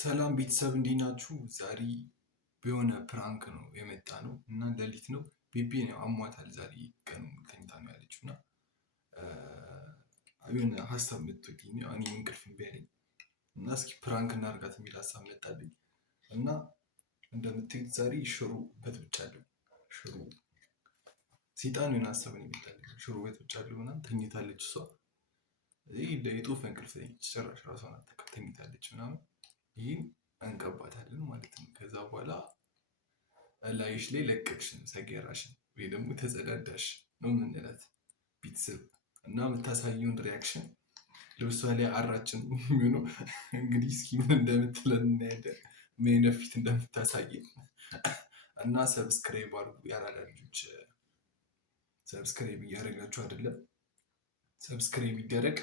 ሰላም ቤተሰብ እንዴት ናችሁ? ዛሬ በሆነ ፕራንክ ነው የመጣ ነው እና ሌሊት ነው። ቤቢ ነው አሟታል። ዛሬ ቀኑ ተኝታ ነው ያለችው እና የሆነ ሀሳብ መጥቶልኝ እኔ እንቅልፍ እምቢ አለኝ እና እስኪ ፕራንክ እናድርጋት የሚል ሀሳብ መጣልኝ እና እንደምታዩት ዛሬ ሽሮ በጥብጫለሁ። ሽሮ ሴጣን የሆነ ሀሳብ ነው የመጣልኝ። ሽሮ በጥብጫለሁ ምናምን ተኝታለች እሷ። ይህ የጦፈ እንቅልፍ ጭራሽ ራሷን አታውቅም ተኝታለች ምናምን። ይህን እንቀባታለን ማለት ነው። ከዛ በኋላ ላይሽ ላይ ለቀቅሽን ሰገራሽን ወይ ደግሞ ተጸዳዳሽ ነው የምንላት ቤተሰብ እና የምታሳየውን ሪያክሽን ልብሷ ላይ አራችን የሚሆነው እንግዲህ እስኪ ምን እንደምትለን እናያለን። ምን አይነት ፊት እንደምታሳየን እና ሰብስክራይብ አድርጉ። ያራዳ ልጆች ሰብስክራይብ እያደረጋችሁ አይደለም? ሰብስክራይብ ይደረግ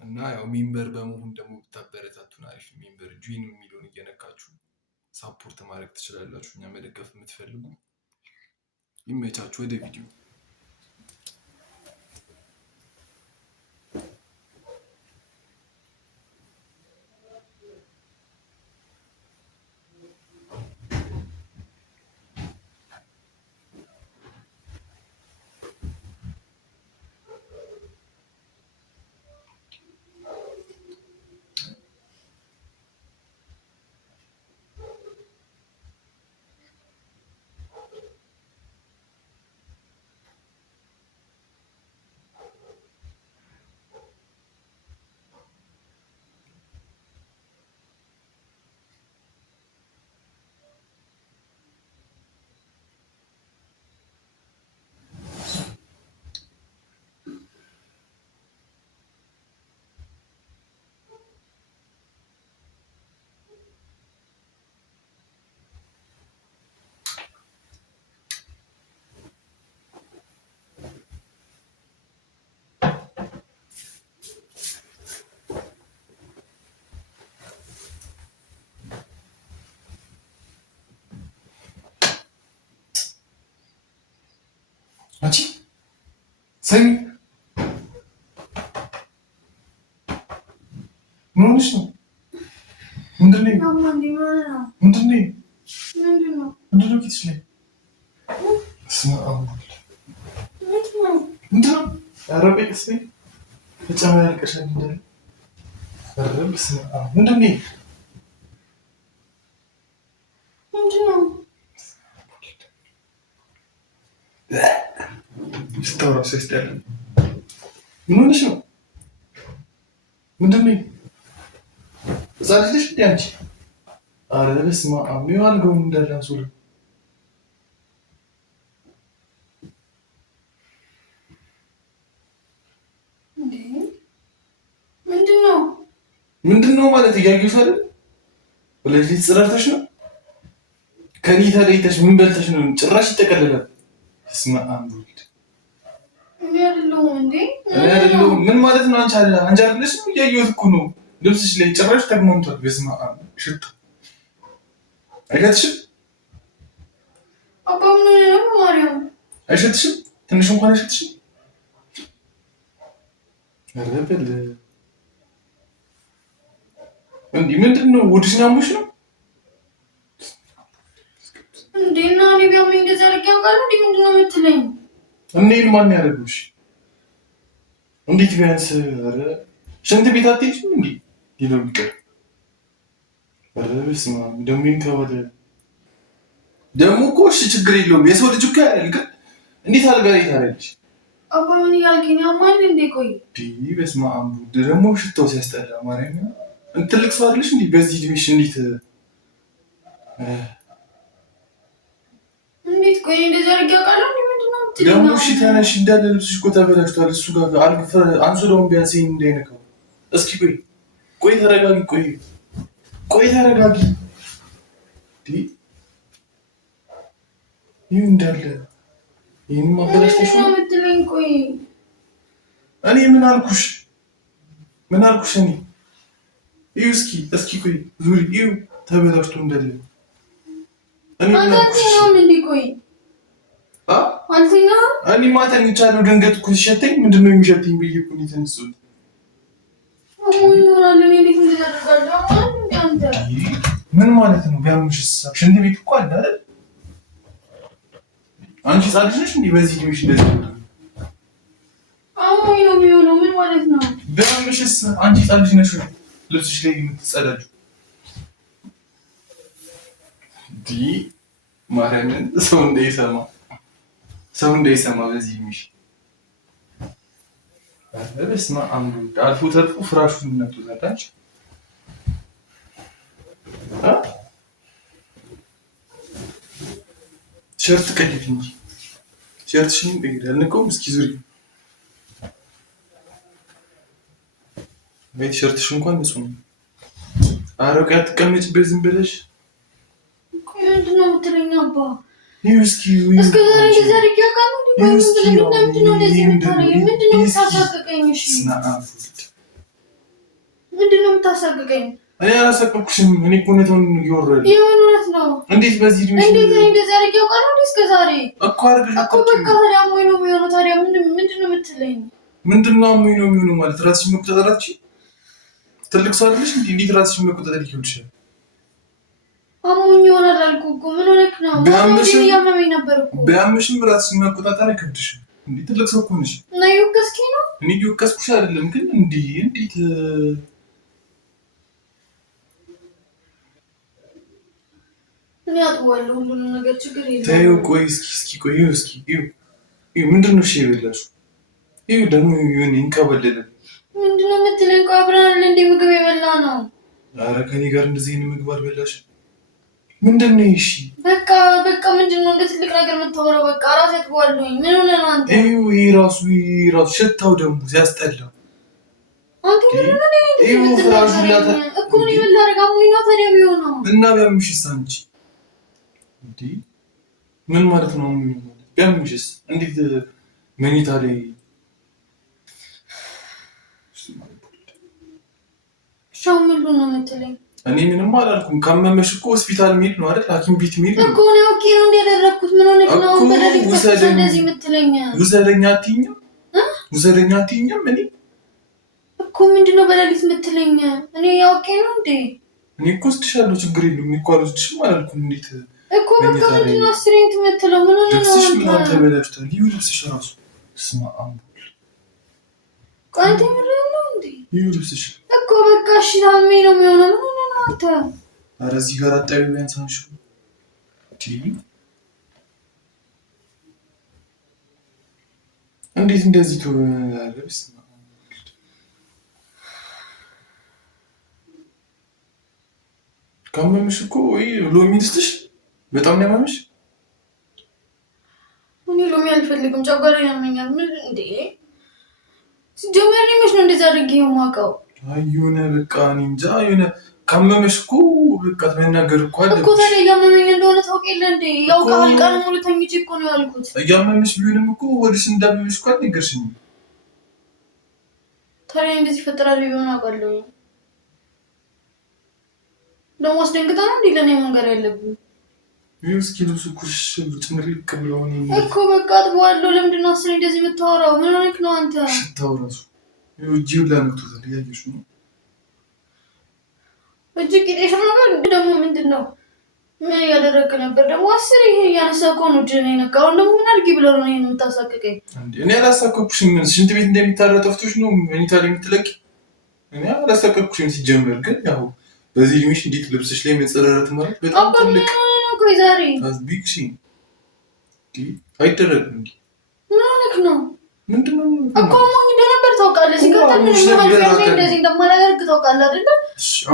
እና ያው ሜምበር በመሆን ደግሞ ብታበረታቱን አሪፍ። ሜምበር ጆይን የሚለውን እየነካችሁ ሳፖርት ማድረግ ትችላላችሁ። እኛ መደገፍ የምትፈልጉ ይመቻችሁ። ወደ ቪዲዮ አንቺ ሰሚ ምን ሆነሽ ነው? ምንድን ነው ኪትሽ ላይ? ኧረ ቆይ ቀስ በይ ተጨማልቀሻል እንዳለ። ኧረ በስመ አብ ምንድን ነው? ስታወራ ሲያስጠላ። ምን ሆነሽ ነው? ምንድን ነው? ህፃን ልጅ እንደ አንቺ? ኧረ በስመ አብ የሚዋልገውን እንዳለ አንሶላ ምንድን ነው ማለት እያየሁሽ አይደል? ስለዚህ ጽረርተሽ ነው ከኔ ተለይተሽ ምን በልተሽ ነው? ጭራሽ ይጠቀልላል። በስመ አብ ወልድ እኔ አይደለሁም። ምን ማለት ነው? አንቺ አይደለሽ ነው? እያየሁት እኮ ነው። ልብስሽ ላይ ጭራሽ ተግማምቷል። በስመ አብ ሽቶ አይሸትሽም? አባ ምን ነው ማርያም? አይሸትሽም? ትንሽ እንኳን አይሸትሽም? ኧረ በል እንዲህ ምንድን ነው? ወድሽን አሞሽ ነው እንዴ? እና እኔ ቢያመኝ እንደዛ አድርጌ አውቃለሁ እንዴ? ምንድን ነው የምትለኝ? እኔን ማን ያደርጉሽ? እንዴት ቢያንስ ኧረ ሽንት ቤት አትሄጂም እንዴ? ይለውጥ ኧረ በስመ አብ ደግሞ ይንከባለ ደግሞ እኮ እሺ ችግር የለውም የሰው ልጅ እኮ ያያል። ግን እንዴት አልጋ ላይ ታደርጊሽ? አባ ምን እያልከኝ ያማል እንዴ? ቆይ በስመ አብ ደግሞ ሽታው ሲያስጠላ ማርያም። ትልቅ ሰው አይደለሽ እንዴ? በዚህ እድሜሽ እንዴት ቆይ እንደዛ አድርጌ አውቃለሁ እንዴ? ምንድን ነው የምትለኝ? ደግሞ እሺ ተነሽ፣ እንዳለ ልብስሽ እኮ ተበላሽቷል። እሱ ጋር አንሶላውን ቢያንስ ይሄን እንዳይነካው። እስኪ ቆይ ተረጋጊ። ቆይ ተረጋጊ። ይህ እንዳለ ይህን ማበላሽተሽ ነው የምትለኝ? ቆይ እኔ ምን አልኩሽ? እኔ እዩ እስኪ ቆይ ዙሪ እዩ ተበላሽቶ እንዳለ እኔ ምን አልኩሽ? እኔ ማታ ተኝቻለሁ። ድንገት እኮ ሲሸተኝ ምንድን ነው የሚሸተኝ ብዬ እኮ ነው የተነሳሁት። ምን ማለት ነው? ቢያምሽስ ሽንት ቤት እኮ አለ አይደል? አንቺ ህፃን ልጅ ነሽ እንዴ? በዚህ እድሜሽ እንደዚህ አሞኝ ነው የሚሆነው። ምን ማለት ነው? ቢያምሽስ አንቺ ህፃን ልጅ ነሽ ልብስሽ ላይ የምትጸዳጁ ዲ ማርያምን ሰው እንዳይሰማ በዚህ እድሜሽ በስመ አብ አልፎ ተርፎ ፍራሹን ነጥቶ ዘጣች። ሸርት ቀይሪ እንጂ ሸርትሽን ቀይሪ አልነካውም። እስኪ ዙሪ ቤት ሸርትሽ እንኳን ንጹህ ነው። ኧረ ቆይ አትቀመጭበት ዝም ብለሽ። ምንድን ነው የምትለኝ አባ? እስኪ እስከ ዛሬ እንደዚህ አድርጌ አውቃለሁ? ምንድን ነው እንደዚህ የምታደርገኝ? ምንድን ነው የምታሳቅቀኝ? እሺ ምንድን ነው የምታሳቅቀኝ? እኔ አላሳቀቅኩሽም። እኔ እኮ እውነታውን እያወራሁ የምን እውነት ነው? እንዴት በዚህ እድሜሽ እንዴት እኔ እንደዚህ አድርጌ አውቃለሁ? እስከ ዛሬ እኮ አድርገሽ እኮ በቃ ታዲያ አሞኝ ነው የሚሆነው። ታዲያ ምንድን ነው የምትለኝ? ምንድን ነው አሞኝ ነው የሚሆነው ማለት ራስሽን መቆጣጠር አትችይም? ትልቅ ሰው አይደለሽ እንዴ? እንዴት ራስሽን መቆጣጠር ይችላል? አሞኝ ይሆናል አልኩህ እኮ። ምን ሆነክ ነው? እያመመኝ ነበር እኮ። ቢያምሽም ራስሽን መቆጣጠር አይከብድሽም እንዴ? ትልቅ ሰው እኮ ነሽ። እና እየወቀስኪኝ ነው? እኔ እየወቀስኩሽ አይደለም፣ ግን እንዴት እኔ አጥዋለሁ ሁሉንም ነገር፣ ችግር የለም። ተይው፣ ቆይ እስኪ ቆይ ምንድን ነው እሺ የበላሽው? ይኸው ደግሞ ይሁን ይንከበለለ። ምንድን ነው የምትለኝ? ቆይ አብረን አይደል እንደ ምግብ የበላ ነው። ኧረ ከኔ ጋር እንደዚህ አይነት ምግብ አልበላሽ። ምንድን ነው? እሺ በቃ ምንድን ነው እንደ ትልቅ ነገር የምታወራው? በቃ ራሴ አጥዋለሁኝ። ምን ሆነህ ነው አንተ? ይሄ ራሱ ሽታው ደግሞ ሲያስጠላ። አንተ ምንድን ነው እኮ ነው የበላህ? አሞኝ ነው ታዲያ የሚሆነው። እና ቢያምሽስ አንቺ ምን ማለት ነው? ቢያምሽስ እንዴት መኝታ ላይ ሻው ምንድን ነው የምትለኝ? እኔ ምንም አላልኩም። ካመመሽ እኮ ሆስፒታል መሄድ ነው አይደል? ሐኪም ቤት መሄድ ነው እኮ ነው። ኦኬ ነው እንዲያደረኩት። ምን ሆነህ ነው በሌሊት እንደዚህ የምትለኝ? ውሰደኛ አትይኝም? እኔ እኮ ምንድን ነው በሌሊት የምትለኝ? እኔ ያውቄ ነው እንዴ? እኔ እኮ ወስድሻለሁ፣ ችግር የለም። እኔ እኮ አልወስድሽም አላልኩም። እንዴት እኮ በቃ ምንድን ነው አስሬን የምትለው? ምን ሆነህ ነው ልብስሽ ምናምን ተበላሽቷል። ይኸው ልብስሽ ራሱ ስማ አምቦል ቃንተ ምንድን ነው እንዴ? ይኸው ልብስሽ እኮ በቃ እሺ፣ ታሜ ነው የሚሆነው። ምን ሆነህ ነው አንተ? ኧረ እዚህ ጋር አጣቢ ቢያንስ አንሺው። እንዴት እንደዚህ ትሆናለህ? ካመመሽ እኮ ወይ ሎሚ ልስጥሽ? በጣም ነው ያመመሽ? እኔ ሎሚ አልፈልግም፣ ጨጓራዬ ያመኛል። ምን እንዴ ሲጀመር ነው እንደዛ አድርጌ የማውቀው? አይ የሆነ በቃ እኔ እንጃ። የሆነ ካመመሽ እኮ በቃ መናገር እኮ አለ እኮ። ታዲያ እያመመኝ እንደሆነ ታውቅ የለ እንዴ? ያው ቀን ሙሉ ተኝቼ እኮ ነው ያልኩት። እያመመሽ ቢሆንም እኮ ወደሽ እንዳመመሽ እኮ አልነገርሽኝም። ታዲያ እንደዚህ ይፈጠራል ቢሆን አውቃለሁ። ደግሞ አስደንግጣ ነው እንዴ ለእኔ መንገር ያለብኝ? ይኸው እስኪ ልብሱ ኩሽ ጭምርቅ ብለውን እኮ በቃ አጥበዋለሁ። ለምንድን ነው አስሬ እንደዚህ የምታወራው? ምን ሆነክ ነው አንተ? ሽታው ራሱ እጅው ላነክቶታል። ያየሽ ነው እጅ ቂጤሽ ነገር ደግሞ ምንድን ነው? ምን እያደረግህ ነበር ደግሞ? አስሬ ይሄ እያነሳህ እኮ ነው እጅህን የነካው። አሁን ደግሞ ምን አድርጊ ብለው ነው ይሄን የምታሳቅቀኝ? እኔ አላሳቀቅኩሽም። ምን ሽንት ቤት እንደሚታረጥ ጠፍቶሽ ነው መኝታ ላይ የምትለቂ? እኔ አላሳቀቅኩሽም። ሲጀመር ግን ያው በዚህ እድሜሽ እንዴት ልብስሽ ላይ መጸዳዳት ማለት በጣም ትልቅ ቆይ ዛሬ አዝቢክሺ አይደረግም እንዴ? ምን ሆነክ ነው? ምንድነው እኮ ሞኝ እንደነበር ታውቃለህ። ሲቀጥል ምን ማለት ነው? እንደዚህ እንደማላደርግ ታውቃለህ አይደል?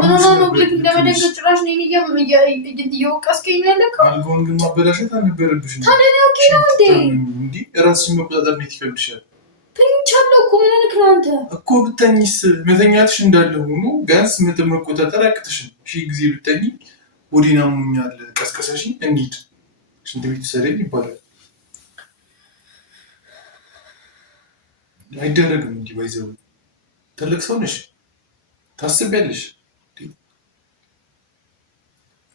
ምን ሆነ ነው ልክ እንደመደንገጥ ጭራሽ ነኝ እየወቀስከኝ ነው ያለከው? አልጋውን ግን ማበላሸት አልነበረብሽም። ታዲያ ነው ኦኬ ነው እንዴ? እንዴ ራስሽን መቆጣጠር እንዴት ይከብድሻል? ተኝቻለሁ እኮ። ምን ሆነክ ነው አንተ? እኮ ብተኝስ መተኛትሽ እንዳለ ሆኖ ቢያንስ መቆጣጠር አያቅትሽም። ሺህ ጊዜ ብተኝ ወዲና ሙኛል ቀስቀሰሽኝ እንሂድ ሽንት ቤት ሰደኝ ይባላል። አይደረግም እንዲህ ባይዘው። ትልቅ ሰው ነሽ ታስቢያለሽ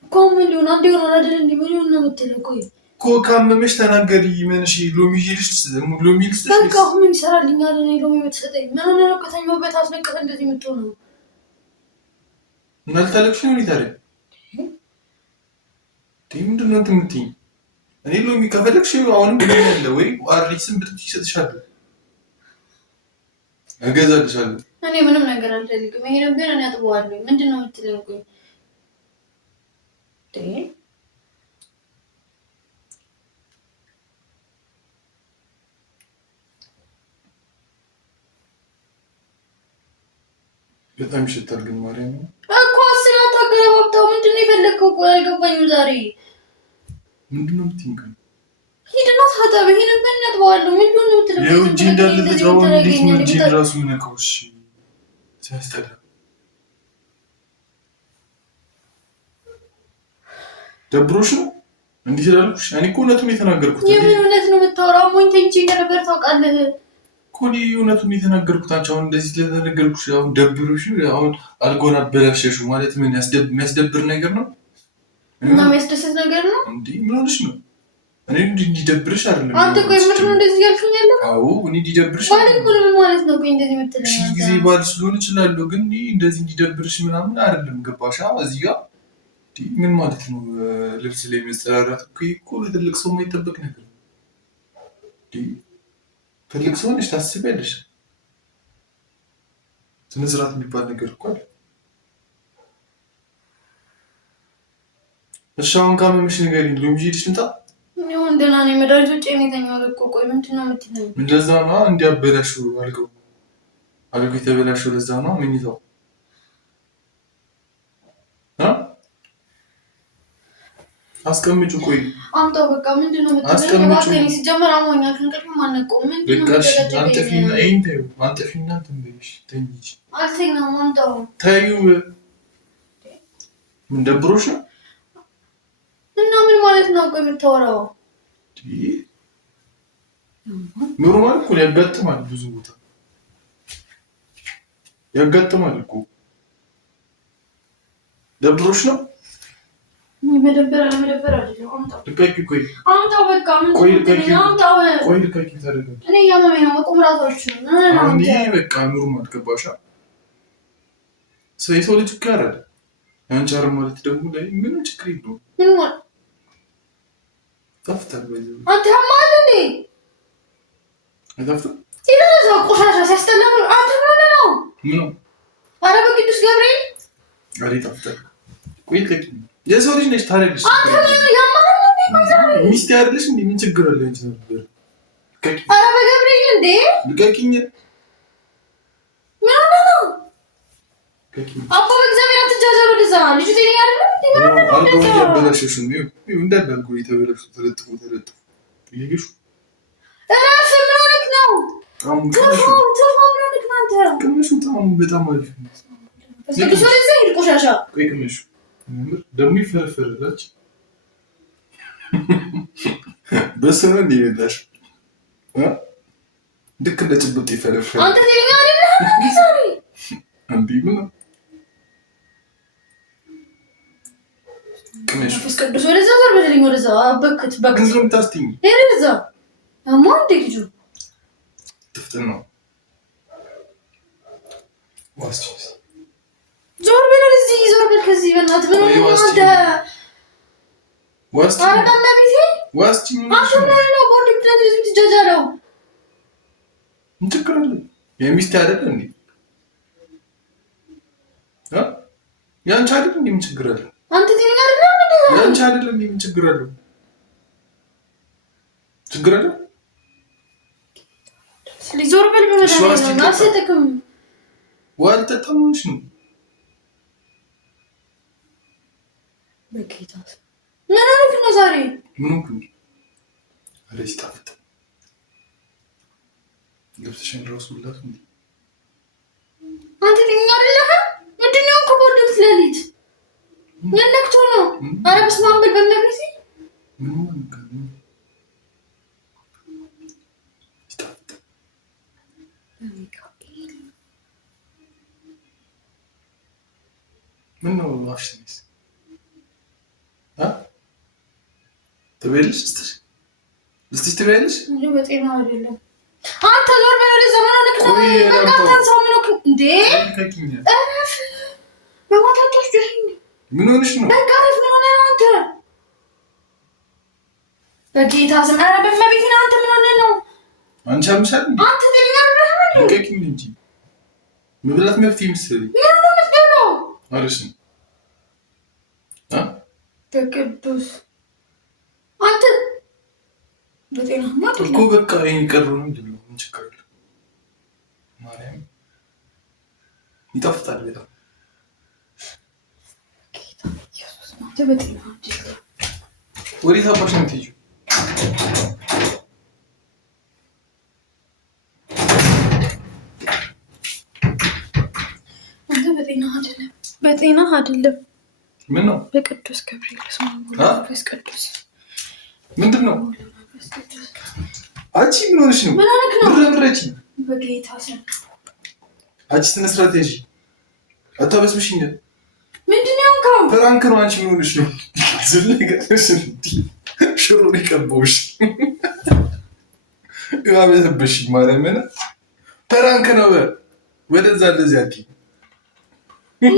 እኮ። ምን ሊሆን አንድ ይሆናል አይደል? እንዲህ ምን ሊሆን ነው የምትለው? ቆይ እኮ ካመመሽ ተናገሪ። መንሽ ሎሚ ይልሽ ሎሚ ልስጥሽ። በቃ ምን ይሰራልኛል? እኔ ሎሚ የምትሰጠኝ ምን ሆነ ነው? ከተኛሁበት አስነቅተህ እንደዚህ የምትሆነው? እናልታለቅሽ ነው ታዲያ? ምንድን ነው እንትን የምትይኝ? እኔ ሎሚ ከፈለግሽ አሁንም ያለ ወይ አሪስን ብትይ ይሰጥሻለሁ፣ እገዛልሻለሁ። እኔ ምንም ነገር አልፈልግም። ይሄ ነበር እኔ አጥበዋለሁ። ምንድን ነው የምትለኝ? ቆይ በጣም ይሸታል ግን ማርያም እኮ ስለታገለባብጣው ምንድን ነው የፈለግከው? ቆይ አልገባኝም። ዛሬ ምንድን ነው የምትይኝ? ሂድና ታጠብ። ይሄን ምን ያጥበዋለሁ? ምንድን ነው የምትለኝ? ይኸው እጄ እንዳለ ተጫወተ። እንዴት ነው እጄ ራሱ የሚነካው? እሺ ሲያስጠላ። ደብሮሽ ነው እንዲህ ስላልኩሽ? እኔ እኮ እውነቱን የተናገርኩት። የምን እውነት ነው የምታወራው? ሞኝ ተኝቼ እንደነበር ታውቃለህ እኮ። እኔ እውነቱን የተናገርኩት። አንቺ አሁን እንደዚህ ስለተናገርኩሽ አሁን ደብሮሽ አሁን አልጎን አበላሸሽው ማለት ምን የሚያስደብር ነገር ነው እና የሚያስደስት ነገር ነው እንዴ? ምን ሆነሽ ነው? እኔ እንዲደብርሽ አይደለም። አንተ ቆይ ምንድን ነው እንደዚህ ያልከኝ ያለው? አዎ እኔ እንዲደብርሽ ማለት ምን ማለት ነው? ቆይ እንደዚህ የምትለኝ ጊዜ ባል ስለሆነ እችላለሁ፣ ግን እንደዚህ እንዲደብርሽ ምናምን አይደለም። ገባሽ? እዚህ ጋር ምን ማለት ነው? ልብስ ላይ መስተራራት እኮ ለትልቅ ሰው የማይጠበቅ ነገር ነው። ትልቅ ሰው ነሽ፣ ታስቢያለሽ። ስነ ስርዓት የሚባል ነገር እኮ አለ። እሺ አሁን ካመመሽ ንገሪኝ። ሎሚ ሄድሽ ልምጣ? ይሁን ደህና ነኝ። መድኃኒት ውጭ የሚተኛው እኮ። ቆይ ምንድን ነው የምትለኝ? እንደዛ ነው እንዲያበላሽው አልገው የተበላሽው ለዛ ነው ምኝታው አስቀምጩ። ቆይ አምጣው በቃ። ምንድን ነው የምትለኝ? እባክህ ሲጀመር አሞኛል። ከእንቅልፍ አልነቃሁም። ምንድን ነው አንጠፊና ይሄን ተይው። አንጠፊና ትንበይሽ ተኝጂ። አልተኛም። አምጣው ተይው። ምን ደብሮሽ ነው? እና ምን ማለት ነው? ቆይ የምታወራው ኖርማል እኮ ያጋጥማል። ብዙ ቦታ ያጋጥማል እኮ። ደብሮሽ ነው? መደበር አለመደበር አይደለም። አምጣው። ልቀቂው። ቆይ አምጣው በቃ። ምን ቆይ ልቀቂው። አምጣው። ቆይ ልቀቂው። ተረጋጊ። እኔ ያመመኝ ነው። መቆም ራሳችሁ አሁን ይሄ በቃ ኖርማል ገባሻ? ሰው ልጅ እኮ ያረደ አንቻር ማለት ደግሞ ላይ ምንም ችግር የለውም። ምን ማለት ታፍታል ወይ? አንተ ማን እንዴ? አይታፍታ ይላዛ ቆሻሻ ሲያስጠላ። አንተ ምን ነው? ምን ነው? ኧረ በቅዱስ ገብርኤል አሪ ታፍታ። ቆይ ልቀቂው። የሰው ልጅ ነሽ ታረግሽ። አንተ ምን ያማህ እንዴ? ቆዛሬ ሚስት ያርልሽ እንዴ? ምን ችግር አለ እንጂ ነበር። ልቀቂው። ኧረ በገብርኤል እንዴ? ልቀቂኝ። ምን ነው? ልቀቂኝ። አባ በእግዚአብሔር አትጃጃሉ። ወደዛ ልጅ ጤነኛ አይደለም እንዴ? አልጎ ያበላሽሽ ነው። ይኸው እንዳልኩ የተበላሽ ተለጥፎ ይሄሽ እራስ ምን ሆነክ ነው? ቅመሹ በጣም በጣም አሪፍ ነው። ቅዱስ ወደዛ ሂድ ቆሻሻ። ቆይ ቅመሹ ደግሞ ይፈረፈረላች በስመ እንደ ይመጣሽ ልክ እንደ ጭብጥ ይፈረፈረ። አንተ ጤነኛ አይደለም እንዴ? ዛሬ አንዴ ምን ነው ቅመሹ ቅዱስ ወደዛ ዞር በልኝ። ወደዛ በክት በክት ምንም ታስቲኝ ወደዛ አማ እንዴ ልጁ ትፍጥን ነው ዋስቺስ ዞር በል ወደዚህ ዞር በል ከዚህ በእናትህ ምን ነው አንተ ዋስቺ አረጋና ቢቴ ዋስቺ ምን ነው ቦዲ ፕሌት እዚህ ትጃጃለው ምን ችግር አለ? የሚስት አይደል እንዴ? ያንቺ አይደል እንዴ? ምን ችግር አለ? አንተ ጤነኛ አይደለም እንዴ? ያንቺ አይደል እንዴ? ምን ችግር አለ? ችግር አለ? ዞር በል በመድኃኒዓለም ነው አልሰጠክም። ዋልተጠሙሽ ነው በጌታ ምን ሆነክ ነው ዛሬ? ምን ሆንኩ? አለሽ ታፍጥ ልብስሽን ራሱ ላስ እንዴ? አንተ ጤነኛ አይደለህ? ምንድን ነው ከቦርድ ስለሊት ምን ነክቶ ነው? ኧረ በስመ አብ በል በእናትህ ምን ሆንክ? ምን ነው አፍሽንስ? ትበይልሽ እስቲ ትበይልሽ እንዴ? በጤና አይደለም። አንተ ዞር በል ወደ ዘመኑ ልክ ነው። በቃ ሰው ምን ነው እንዴ? እረፍ በማታውቂያሽ ምን ሆነሽ ነው? በቃ እረፍ። ምን ሆነ ነው አንተ? በጌታ ስም ኧረ በመቤት ነው። አንተ ምን ሆነህ ነው? አንቺ አምሻል አንተ ተኛለህ ነው ልቀቂኝ እንጂ መብላት መፍትሄ መሰለኝ። ምን ነው የምትበላው? አሪፍ ነው። በቅዱስ አንተ በጤናማ እኮ በቃ ይሄን ቀረው ነው እንዴ? ምን ችግር አለ? ማርያም ይጣፍጣል በጣም። ጌታ ኢየሱስ አንተ በጤና ወዴት አባሽ ነው የምትሄጂው? አንተ በጤና አይደለም። ምን ነው? በቅዱስ ገብርኤል ስም መንፈስ ቅዱስ ምንድን ነው? አንቺ ምን ሆነሽ ነው? ምን ሆነክ ነው? ብረብረጪ በጌታ ስም አንቺ ስነ ስርዓት ያዢ። አታበስብሽኝ። ምንድን ነው ያንካው? ፕራንክ ነው። አንቺ ምን ሆነሽ ነው? ዝም ነገርሽ እንዴ? ሽሮ ሊቀበውሽ ያበሰብሽ ማርያምን። ፕራንክ ነው። ወደዛ እንደዚህ አትይ።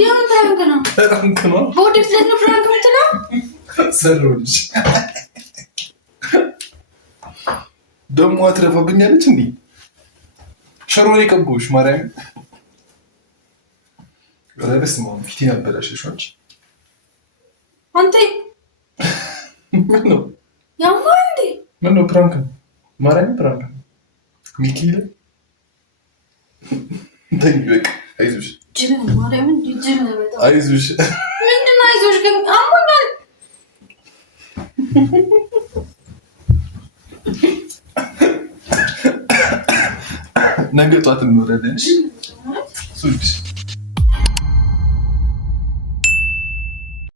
ያው ፕራንክ ነው። ፕራንክ ነው። ወዴት ነው ፕራንክ የምትለው? ሰሮልሽ ደሞ አትረፋብኛለች እንዴ? ሽሮ ሊቀበውሽ ማርያምን። ረበስ ነው ፊት ያበላሽሽ አንቺ ምን ነው ያማ እንዴ? ምን ነው? ፕራንክ ነው ማርያምን፣ ፕራንክ ነው። ሚኪል በቃ አይዞሽ፣ ጅል ነው ማርያምን፣ ጅል ነው በጣም። አይዞሽ። ምንድን ነው አይዞሽ? ግን አሞኛል። ነገ ጧት እንወራለን። እሺ